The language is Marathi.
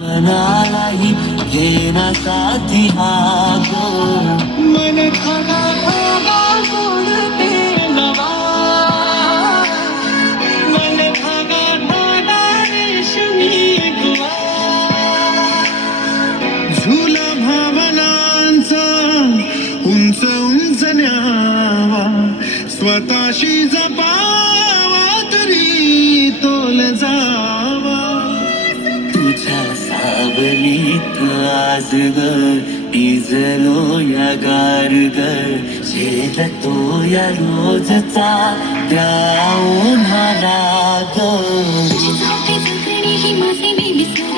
मनालाही घेना साथी हाग मन खागा खागा सोडते नवा मन खागा खागा रेशमी गुवा झुला भावनांचा उंच उंच न्यावा स्वतःशी जपावा तरी तोल जावा तुझ्या सावलीत आज ग इजलो या गार ग शेलतो या रोजचा त्या उन्हाला ग तुझी चावते जखणी ही मासे मी विसर